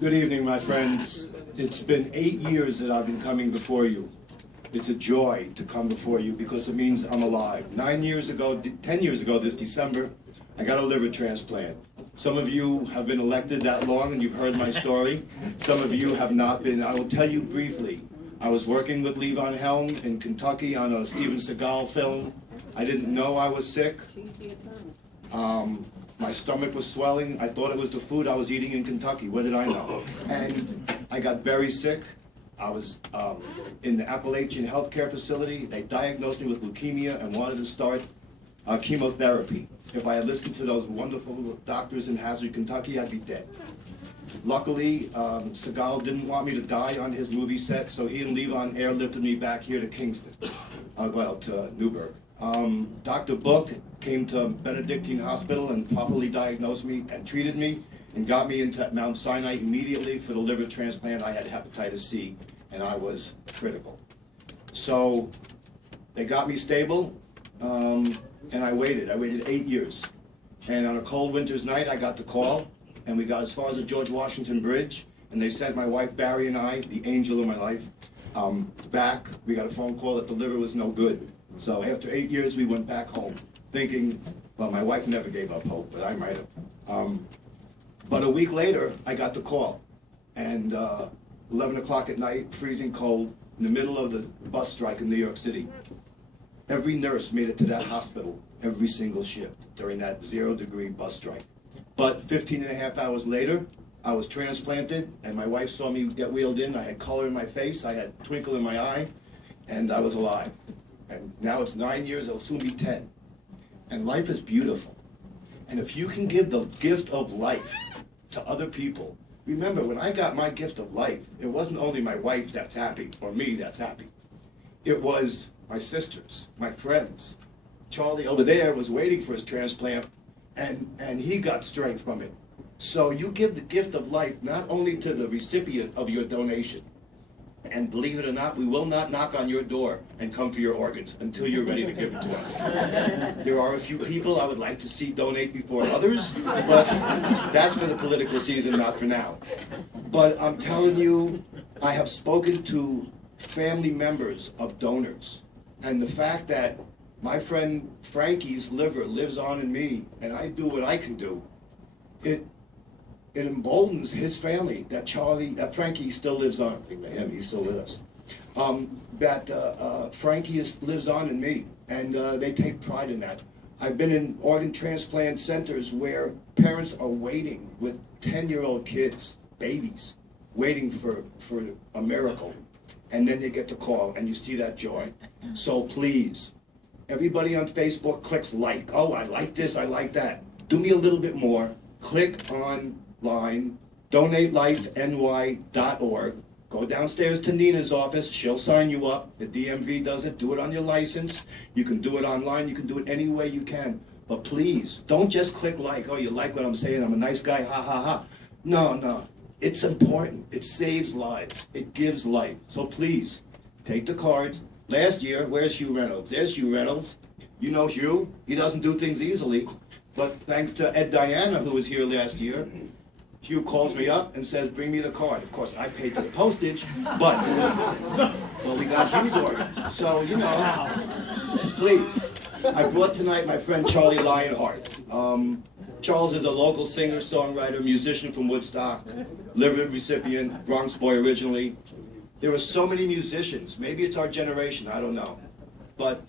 Good evening, my friends. It's been 8 years that I've been coming before you. It's a joy to come before you because it means I'm alive. 10 years ago this December, I got a liver transplant. Some of you have been elected that long and you've heard my story. Some of you have not been. I will tell you briefly. I was working with Lyonhart in Kentucky on a Steven Seagal film. I didn't know I was sick. My stomach was swelling. I thought it was the food I was eating in Kentucky. What did I know? And I got very sick. I was in the Appalachian healthcare facility. They diagnosed me with leukemia and wanted to start chemotherapy. If I had listened to those wonderful doctors in Hazard, Kentucky, I'd be dead. Luckily, Seagal didn't want me to die on his movie set, so he and Levon airlifted me back here to Kingston, to Newburgh. Dr. Book came to Benedictine Hospital and properly diagnosed me and treated me and got me into Mount Sinai immediately for the liver transplant. I had hepatitis C and I was critical. So they got me stable and I waited. I waited 8 years. And on a cold winter's night, I got the call and we got as far as the George Washington Bridge and they sent my wife Barry and I, the angel of my life, back. We got a phone call that the liver was no good. So after 8 years, we went back home, thinking, well, my wife never gave up hope, but I might have. But a week later, I got the call, and 11 o'clock at night, freezing cold, in the middle of the bus strike in New York City. Every nurse made it to that hospital every single shift during that 0-degree bus strike. But 15 and a half hours later, I was transplanted, and my wife saw me get wheeled in. I had color in my face, I had a twinkle in my eye, and I was alive. And now it's 9 years, it'll soon be 10. And life is beautiful. And if you can give the gift of life to other people, remember, when I got my gift of life, it wasn't only my wife that's happy, or me that's happy. It was my sisters, my friends. Charlie over there was waiting for his transplant, and he got strength from it. So you give the gift of life not only to the recipient of your donation, and believe it or not, we will not knock on your door and come for your organs until you're ready to give it to us. There are a few people I would like to see donate before others, but that's for the political season, not for now. But I'm telling you, I have spoken to family members of donors, and the fact that my friend Frankie's liver lives on in me, and I do what I can do, it emboldens his family that Frankie still lives on. He's still with us. Frankie lives on in me, and they take pride in that. I've been in organ transplant centers where parents are waiting with 10-year-old kids, babies, waiting for a miracle, and then they get the call, and you see that joy. So please, everybody on Facebook clicks like. Oh, I like this, I like that. Do me a little bit more. Click online, donatelifeny.org. Go downstairs to Nina's office. She'll sign you up. The DMV does it. Do it on your license. You can do it online. You can do it any way you can. But please, don't just click like. Oh, you like what I'm saying? I'm a nice guy. Ha, ha, ha. No. It's important. It saves lives. It gives life. So please, take the cards. Last year, where's Hugh Reynolds? There's Hugh Reynolds. You know Hugh. He doesn't do things easily. But thanks to Ed Diana, who was here last year, Hugh calls me up and says, bring me the card. Of course, I paid for the postage, but, well, we got Hugh's organs. So, please. I brought tonight my friend Charlie Lyonhart. Charles is a local singer, songwriter, musician from Woodstock, liver recipient, Bronx boy originally. There are so many musicians. Maybe it's our generation, I don't know. But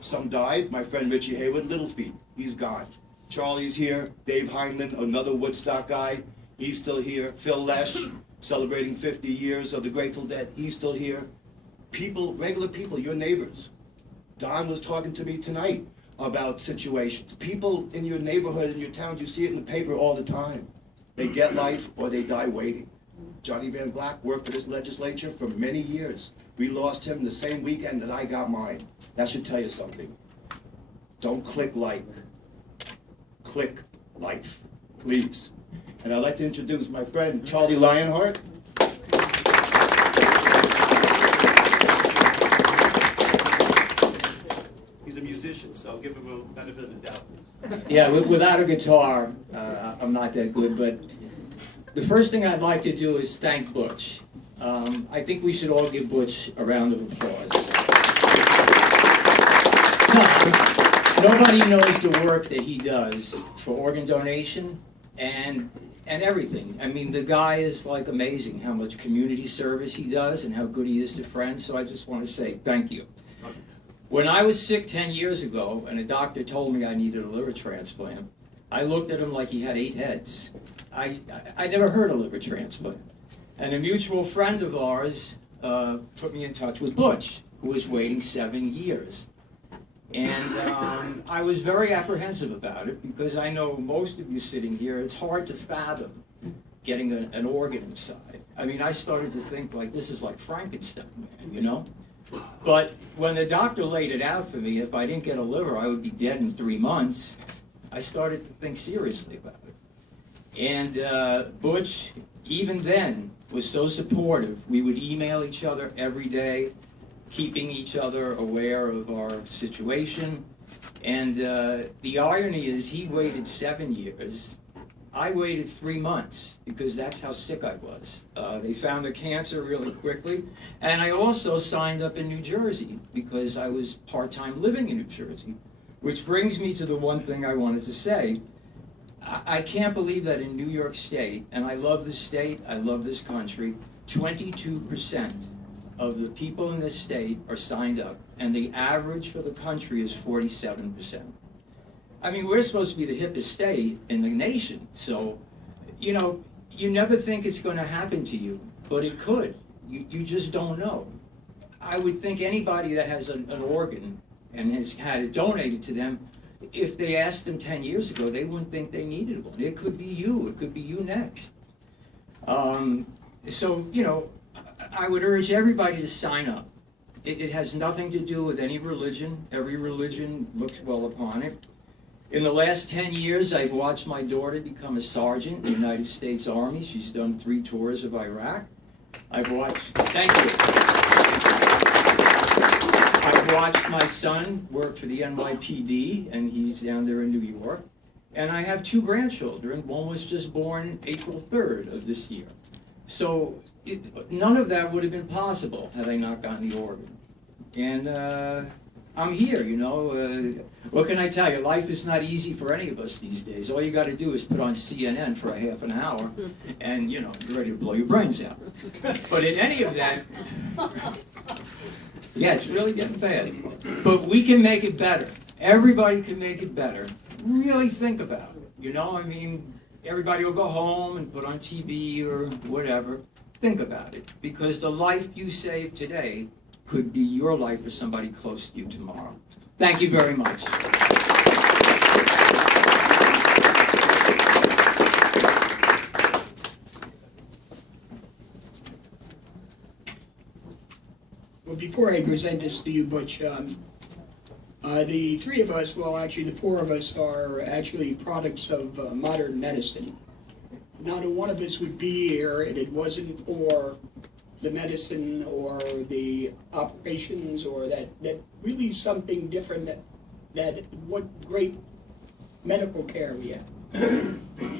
some died. My friend Richie Haywood, Little Feat, he's gone. Charlie's here. Dave Heinlein, another Woodstock guy, he's still here. Phil Lesh, celebrating 50 years of the Grateful Dead, he's still here. People, regular people, your neighbors. Don was talking to me tonight about situations. People in your neighborhood, in your town, you see it in the paper all the time. They get life or they die waiting. Johnny Van Black worked for this legislature for many years. We lost him the same weekend that I got mine. That should tell you something. Don't click like. Click life, please. And I'd like to introduce my friend Charlie Lyonhart. He's a musician, so I'll give him a benefit of the doubt. Yeah, without a guitar, I'm not that good, but The first thing I'd like to do is thank Butch. I think we should all give Butch a round of applause. Nobody knows the work that he does for organ donation and everything. I mean, the guy is like amazing how much community service he does and how good he is to friends, so I just want to say thank you. When I was sick 10 years ago and a doctor told me I needed a liver transplant, I looked at him like he had 8 heads. I never heard of liver transplant. And a mutual friend of ours put me in touch with Butch, who was waiting 7 years. And I was very apprehensive about it because I know most of you sitting here, it's hard to fathom getting an organ inside. I mean, I started to think like this is like Frankenstein, man, you know? But when the doctor laid it out for me, if I didn't get a liver, I would be dead in 3 months, I started to think seriously about it. And Butch, even then, was so supportive. We would email each other every day, keeping each other aware of our situation. And the irony is he waited 7 years. I waited 3 months because that's how sick I was. They found the cancer really quickly. And I also signed up in New Jersey because I was part-time living in New Jersey, which brings me to the one thing I wanted to say. I can't believe that in New York State, and I love this state, I love this country, 22% of the people in this state are signed up, and the average for the country is 47%. I mean, we're supposed to be the hippest state in the nation, so, you know, you never think it's going to happen to you, but it could. You just don't know. I would think anybody that has an organ and has had it donated to them, if they asked them 10 years ago, they wouldn't think they needed one. It could be you. It could be you next. So, you know, I would urge everybody to sign up. It has nothing to do with any religion. Every religion looks well upon it. In the last 10 years, I've watched my daughter become a sergeant in the United States Army. She's done 3 tours of Iraq. I've watched, thank you. I've watched my son work for the NYPD, and he's down there in New York. And I have 2 grandchildren. One was just born April 3rd of this year. So none of that would have been possible had I not gotten the organ. And I'm here, you know. What can I tell you? Life is not easy for any of us these days. All you got to do is put on CNN for a half an hour, and, you know, you're ready to blow your brains out. But in any event, yeah, it's really getting bad. But we can make it better. Everybody can make it better. Really think about it. You know, I mean, everybody will go home and put on TV or whatever. Think about it. Because the life you save today could be your life or somebody close to you tomorrow. Thank you very much. Well, before I present this to you, Butch, the 3 of us, well, actually the 4 of us are actually products of modern medicine. Not a one of us would be here if it wasn't for the medicine or the operations or that really something different that what great medical care we have.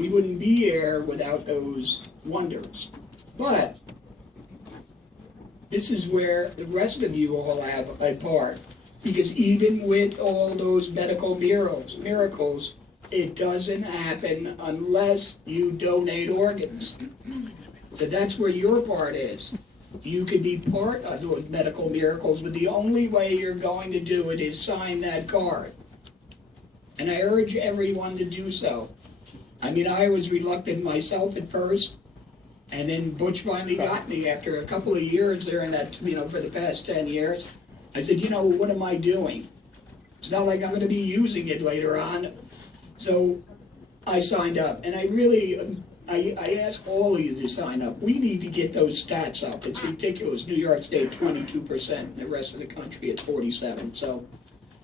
We wouldn't be here without those wonders. But this is where the rest of you all have a part. Because even with all those medical miracles, it doesn't happen unless you donate organs. So that's where your part is. You could be part of those medical miracles, but the only way you're going to do it is sign that card. And I urge everyone to do so. I mean, I was reluctant myself at first, and then Butch finally got me after a couple of years there in that, you know, for the past 10 years. I said, you know, what am I doing? It's not like I'm going to be using it later on. So I signed up, and I really, I ask all of you to sign up. We need to get those stats up. It's ridiculous. New York State, 22%, and the rest of the country at 47%. So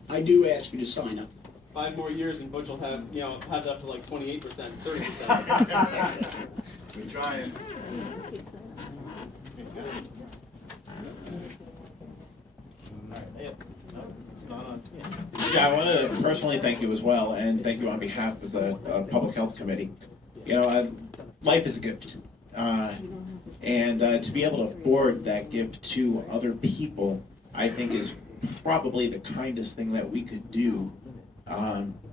I do ask you to sign up. 5 more years, and Butch will have, you know, have up to like 28%, 30%. We're trying. Yeah, I want to personally thank you as well, and thank you on behalf of the Public Health Committee. You know, life is a gift. And to be able to afford that gift to other people, I think is probably the kindest thing that we could do,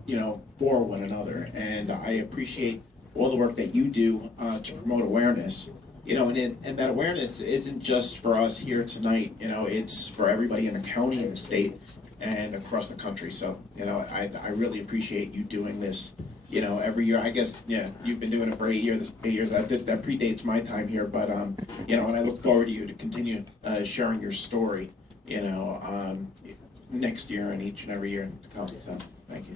you know, for one another. And I appreciate all the work that you do to promote awareness. You know, and that awareness isn't just for us here tonight. You know, it's for everybody in the county and the state and across the country. So, you know, I really appreciate you doing this. You know, every year. I guess, yeah, you've been doing it for 8 years. 8 years. That predates my time here, but you know, and I look forward to you to continue sharing your story. You know, next year and each and every year to come. So, thank you.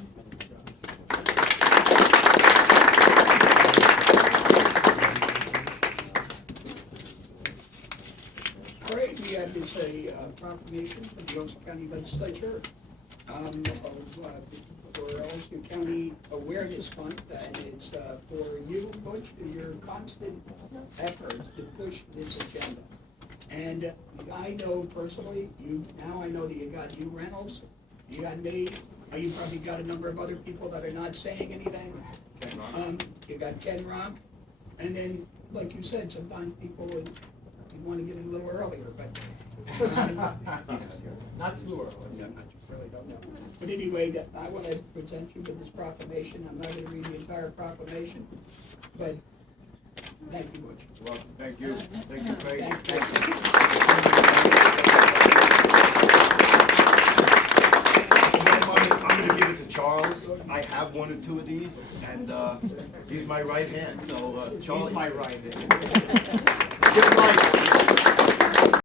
All right, we have this proclamation from the Ulster County Legislature for Ulster County Awareness Month, and it's for you, Butch, and your constant efforts to push this agenda. And I know personally, I know that you got you, Reynolds, you got me, you probably got a number of other people that are not saying anything. You got Ken Rock, and then, like you said, sometimes people would want to get in a little earlier, but Not too early. no, not too early, don't know. But anyway, I want to present you with this proclamation. I'm not going to read the entire proclamation, but thank you, Butch. Well, thank you. Thank you, Craig. I'm going to give it to Charles. I have one or two of these, and he's my right hand. So, Charles, He's my right hand.